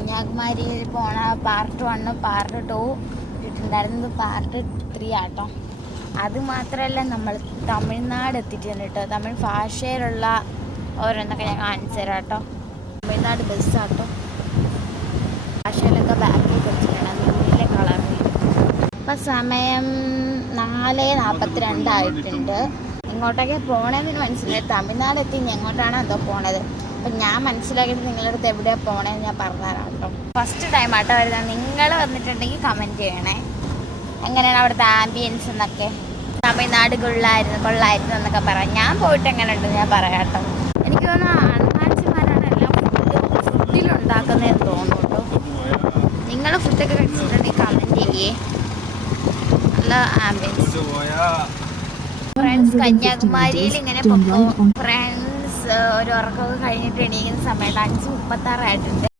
കന്യാകുമാരിയിൽ പോണ part 1 part 2 ഇട്ടിട്ടുണ്ടായിരുന്നത്. Part 3 ആട്ടോ. അത് മാത്രമല്ല നമ്മൾ തമിഴ്നാട് എത്തിയിട്ടുണ്ട് കേട്ടോ. തമിഴ് ഭാഷയിലുള്ള ഓരോന്നൊക്കെ ഞാൻ കാണിച്ചു തരാം കേട്ടോ. തമിഴ്നാട് ബസ്സാട്ടോ. ഭാഷയിലൊക്കെ ബാക്കിൽ വെച്ചിട്ടുണ്ട് നീല കളറിൽ. ഇപ്പം സമയം 4:42 ആയിട്ടുണ്ട്. ഇങ്ങോട്ടൊക്കെ പോണതെന്ന് മനസ്സിലായി. തമിഴ്നാട് എത്തി എങ്ങോട്ടാണ് എന്തോ പോണത്. അപ്പം ഞാൻ മനസ്സിലാക്കിയിട്ട് നിങ്ങളുടെ അടുത്ത് എവിടെയാണ് പോണേന്ന് ഞാൻ പറഞ്ഞുതരാം കേട്ടോ. ഫസ്റ്റ് ടൈം ആട്ടോ വരുന്നത്. നിങ്ങൾ വന്നിട്ടുണ്ടെങ്കിൽ കമൻറ്റ് ചെയ്യണേ എങ്ങനെയാണ് അവിടുത്തെ ആംബിയൻസ് എന്നൊക്കെ. തമിഴ്നാട് കൊള്ളായിരുന്നു എന്നൊക്കെ പറയാം. ഞാൻ പോയിട്ട് എങ്ങനെ ഉണ്ട് ഞാൻ പറയാം കേട്ടോ. എനിക്ക് തോന്നുന്നു അണ്ണാച്ചിമാരാണ് എല്ലാം ഫുഡിലുണ്ടാക്കുന്നതെന്ന് തോന്നുന്നു കേട്ടോ. നിങ്ങൾ ഫുഡൊക്കെ കഴിച്ചിട്ടുണ്ടെങ്കിൽ കമൻറ്റ് ചെയ്യേ. നല്ല ആംബിയൻസ്. ഫ്രണ്ട്സ് കന്യാകുമാരിയിൽ ഇങ്ങനെ ഫ്രണ്ട്സ് ഒരു ഉറക്കമൊക്കെ കഴിഞ്ഞിട്ട് എണീക്കുന്ന സമയത്ത് 5:36 ആയിട്ടുണ്ട്.